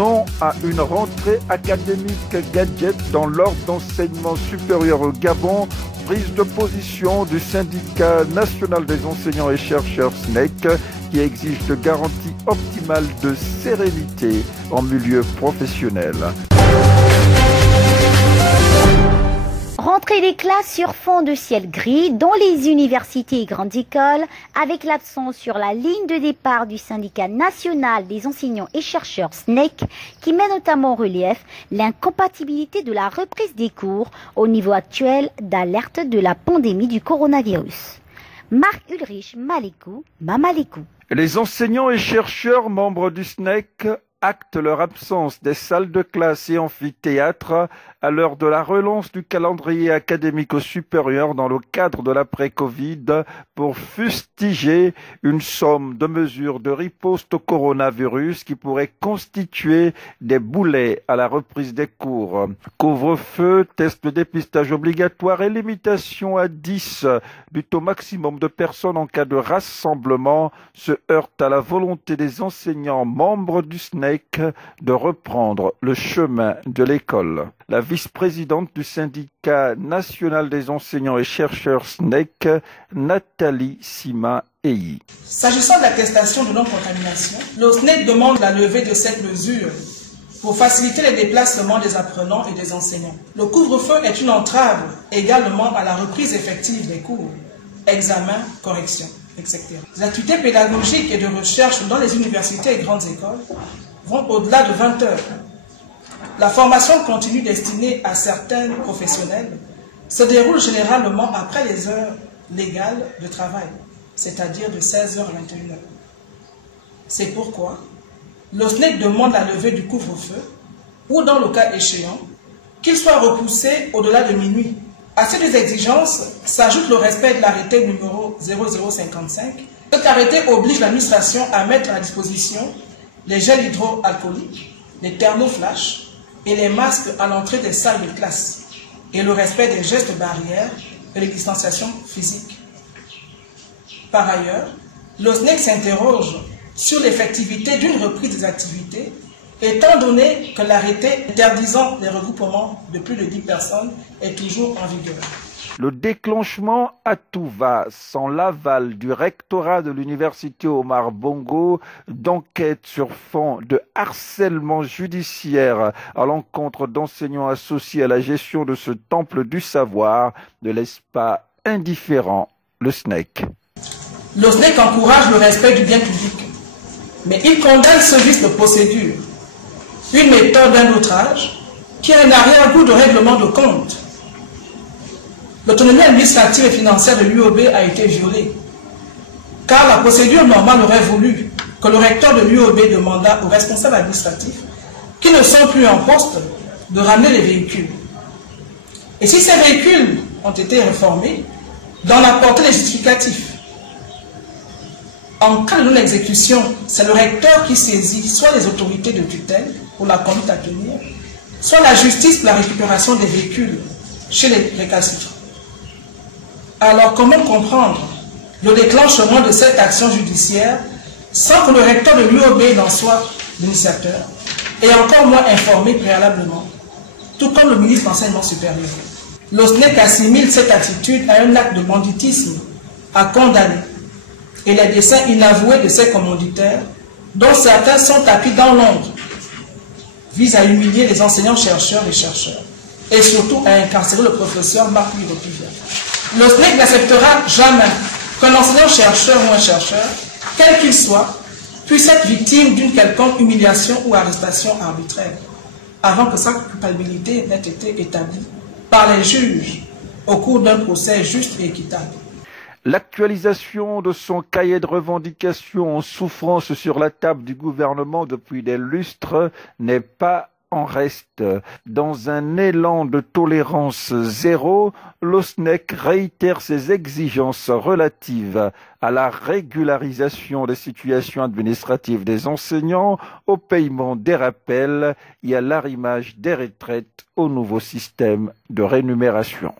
non à une rentrée académique gadget dans l'ordre d'enseignement supérieur au Gabon. Prise de position du syndicat national des enseignants et chercheurs SNEC qui exige de garanties optimales de sérénité en milieu professionnel. Rentrée des classes sur fond de ciel gris dans les universités et grandes écoles, avec l'absence sur la ligne de départ du syndicat national des enseignants et chercheurs SNEC, qui met notamment en relief l'incompatibilité de la reprise des cours au niveau actuel d'alerte de la pandémie du coronavirus. Marc-Ulrich Malekou, Mamalekou. Les enseignants et chercheurs membres du SNEC actent leur absence des salles de classe et amphithéâtres à l'heure de la relance du calendrier académique au supérieur dans le cadre de l'après-Covid pour fustiger une somme de mesures de riposte au coronavirus qui pourraient constituer des boulets à la reprise des cours. Couvre-feu, test de dépistage obligatoire et limitation à 10 du taux maximum de personnes en cas de rassemblement se heurtent à la volonté des enseignants membres du SNEC de reprendre le chemin de l'école. La vice-présidente du syndicat national des enseignants et chercheurs SNEC, Nathalie Sima-Eyi. S'agissant de l'attestation de non-contamination, le SNEC demande la levée de cette mesure pour faciliter les déplacements des apprenants et des enseignants. Le couvre-feu est une entrave également à la reprise effective des cours, examens, corrections, etc. Les activités pédagogiques et de recherche dans les universités et grandes écoles vont au-delà de 20 heures. La formation continue destinée à certains professionnels se déroule généralement après les heures légales de travail, c'est-à-dire de 16h à 21h. C'est pourquoi le SNEC demande la levée du couvre-feu ou, dans le cas échéant, qu'il soit repoussé au-delà de minuit. À ces deux exigences s'ajoute le respect de l'arrêté numéro 0055. Cet arrêté oblige l'administration à mettre à disposition les gels hydroalcooliques, les thermoflash et les masques à l'entrée des salles de classe et le respect des gestes barrières et les distanciations physiques. Par ailleurs, le SNEC s'interroge sur l'effectivité d'une reprise des activités étant donné que l'arrêté interdisant les regroupements de plus de 10 personnes est toujours en vigueur. Le déclenchement à tout va, sans l'aval du rectorat de l'université Omar Bongo, d'enquête sur fond de harcèlement judiciaire à l'encontre d'enseignants associés à la gestion de ce temple du savoir, ne laisse pas indifférent le SNEC. Le SNEC encourage le respect du bien public, mais il condamne ce vice de procédure, une méthode d'un autre âge qui a un arrière-goût de règlement de compte. L'autonomie administrative et financière de l'UOB a été violée, car la procédure normale aurait voulu que le recteur de l'UOB demanda aux responsables administratifs, qui ne sont plus en poste, de ramener les véhicules. Et si ces véhicules ont été réformés, d'en apporter les justificatifs. En cas de non-exécution, c'est le recteur qui saisit soit les autorités de tutelle pour la conduite à tenir, soit la justice pour la récupération des véhicules chez les récalcitrants. Alors comment comprendre le déclenchement de cette action judiciaire sans que le recteur de l'UOB n'en soit l'initiateur et encore moins informé préalablement, tout comme le ministre de l'Enseignement supérieur? Le SNEC assimile cette attitude à un acte de banditisme à condamner et les desseins inavoués de ces commanditaires, dont certains sont tapis dans l'ombre, visent à humilier les enseignants-chercheurs et chercheurs et surtout à incarcérer le professeur Marc-Louis Ropivia. Le SNEC n'acceptera jamais qu'un enseignant-chercheur ou un chercheur, quel qu'il soit, puisse être victime d'une quelconque humiliation ou arrestation arbitraire, avant que sa culpabilité n'ait été établie par les juges au cours d'un procès juste et équitable. L'actualisation de son cahier de revendications en souffrance sur la table du gouvernement depuis des lustres n'est pas en reste. Dans un élan de tolérance zéro, le SNEC réitère ses exigences relatives à la régularisation des situations administratives des enseignants, au paiement des rappels et à l'arrimage des retraites au nouveau système de rémunération.